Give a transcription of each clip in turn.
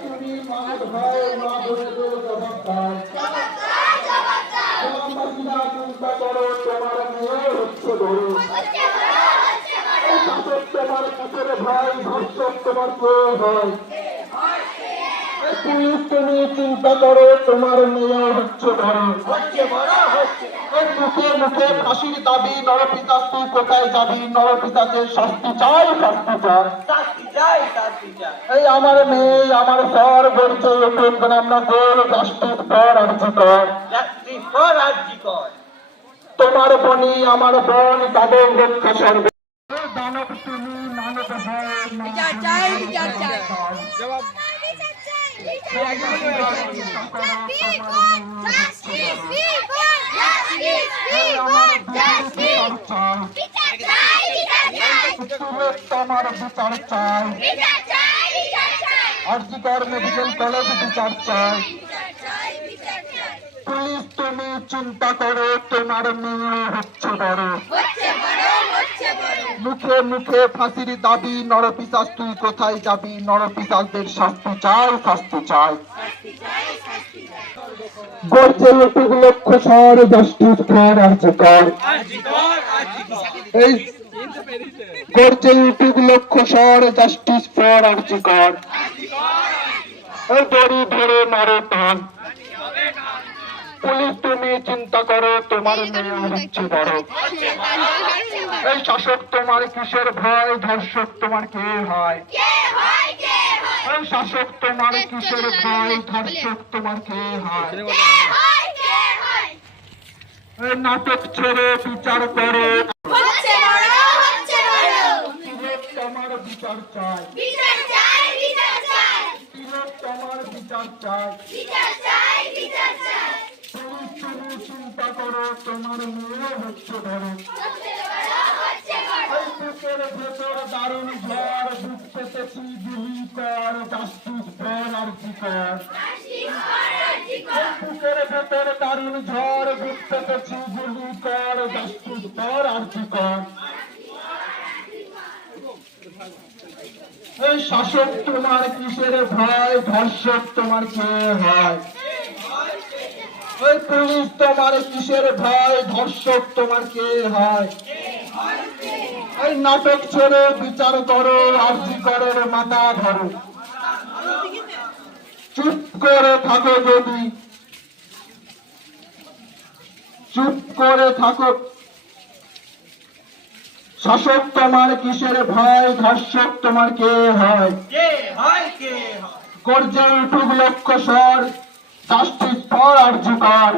তুমি মাঠ ভাই মা বোনেদের জবাবদার গ্রামবাসীরা চিন্তা করো তোমার মেয়ে হচ্ছে বড় শাসক তোমার কিসের ভাই ধর্ষক তোমার কে হয় পুলিশ তুমি চিন্তা করো তোমার মেয়ে হচ্ছে বড় মুখে মুখে ফাঁসির দাবি নরপিতা তুই কোথায় যাবি নরপিতাকে শাস্তি চাই এই আমার মেয়ে আমার ঘর বলছে আমরা গোল জাস্টিস ফর আরজিকর তোমার বনি আমার বোন তাদের রক্ষা সর্বে দানব তুমি মানব তোমার বিচার চাই আরজিকর মেডিকেল কলেজ বিচার চাই পুলিশ তুমি চিন্তা করো তোমার মেয়ে হচ্ছে বড় মুখে মুখে ফাঁসির দাবি নরপিশাচ তুই কোথায় যাবি নরপিশাচদের শাস্তি চাই গড়ছে ইউটিউব লক্ষ্য শহর জাস্টিস ফর আরজিকর এই গড়ছে ইউটিউব লক্ষ্য শহর জাস্টিস ফর আরজিকর এই দড়ি ধরে মারো টান পুলিশ তুমি চিন্তা করো তোমার মেয়ে হচ্ছে বড় এই শাসক তোমার কিসের ভয় ধর্ষক তোমার কে হয় এই শাসক তোমার কিসের ভয় ধর্ষক তোমার কে হয় এই নাটক ছেড়ে বিচার করো তোমার বিচার চাই তোমার বিচার চাই তুমি চিন্তা করো তোমার মেয়ে হচ্ছে বড় বুকের ভেতর দারুণ ঝড় বুক পেতেছি গুলি কর জাস্টিস ফর আরজিকর বুকের ভেতর দারুণ ঝড় বুক পেতেছি গুলি কর জাস্টিস ফর আরজিকর এই শাসক তোমার কিসের ভয় ধর্ষক তোমার কে হয় ওই পুলিশ তোমার কিসের ভয় ধর্ষক তোমার কে হয় এই নাটক ছেড়ে বিচার করো আরজিকরের মাথা ধরো চুপ করে থাকো যদি চুপ করে থাকো শাসক তোমার কিসের ভয় ধর্ষক তোমার কে হয় গর্জে উঠুক লক্ষ্য স্বর justice for RG Kar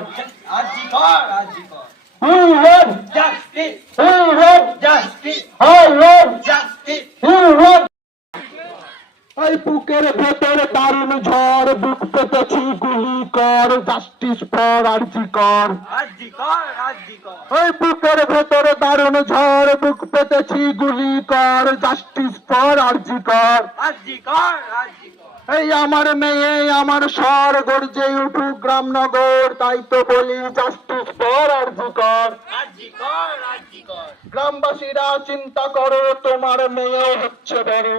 We want justice. We want justice. I want justice. We want. এই বুকের ভেতর দারুণ ঝড় বুক পেতেছি গুলি কর জাস্টিস ফর আরজিকর এই বুকের ভেতর দারুণ ঝড় বুক পেতেছি গুলি কর জাস্টিস ফর আরজিকর এই আমার মেয়ে আমার স্বর গর্জে উঠুক গ্রামনগর তাই তো বলি জাস্টিস ফর আরজিকর গ্রামবাসীরা চিন্তা করো তোমার মেয়ে হচ্ছে বড়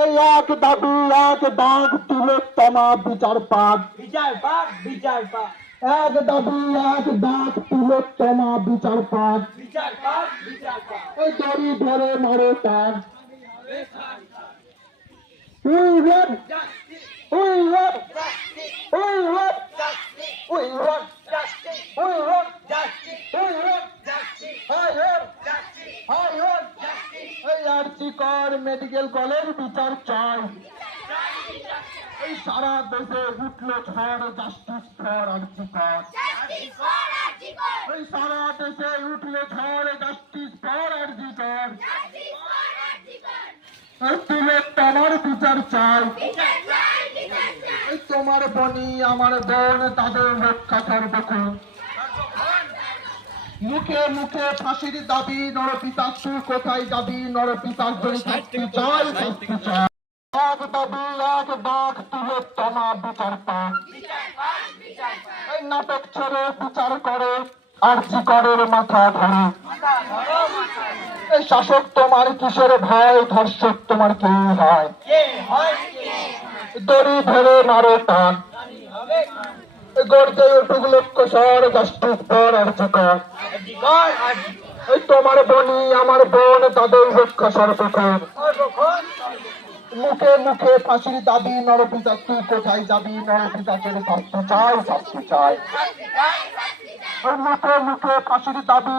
এই এক দাবি এক দাগ তিলোত্তমা বিচার পাক এক দাবি এক দাগ তিলোত্তমা বিচার পাক এই দড়ি ধরে মারো টান We want justice. We want justice. We want justice. We want justice. We want justice. We want justice. I want justice. I want justice. এই আরজিকর মেডিকেল কলেজ বিচার চাই এই সারা দেশে উঠলো ঝড় জাস্টিস ফর আরজিকর এই সারা দেশে উঠলো ঝড় জাস্টিস ফর আরজিকর তোমার বিচার চাই তোমার বনি আমার বোন তাদের রক্ষা সর্বক্ষণ মুখে মুখে ফাঁসির দাবি নরপিশাচ তুই কোথায় যাবি নরপিশাচ যদি শাস্তি চাই এক দাবি এক ডাক তিলোত্তমা বিচার পাক এই নাটক ছেড়ে বিচার করে আরজিকরের মাথা ধরে এই শাসক তোমার কিসের ভয়, ধর্ষক তোমার কি হয়? দড়ি ধরে মারো টান, গর্জে উঠুক লক্ষ্য স্বর, দশটুক পর আর্যকর। এই তোমার বনি আমার বোন, তাদের রক্ষা সর্বক্ষণ। মুখে মুখে ফাঁসির দাবি, নরপিতা তুই কোথায় যাবি? নরপিতাকে শাস্তি চাই, শাস্তি চাই। মুখে মুখে ফাঁসির দাবি।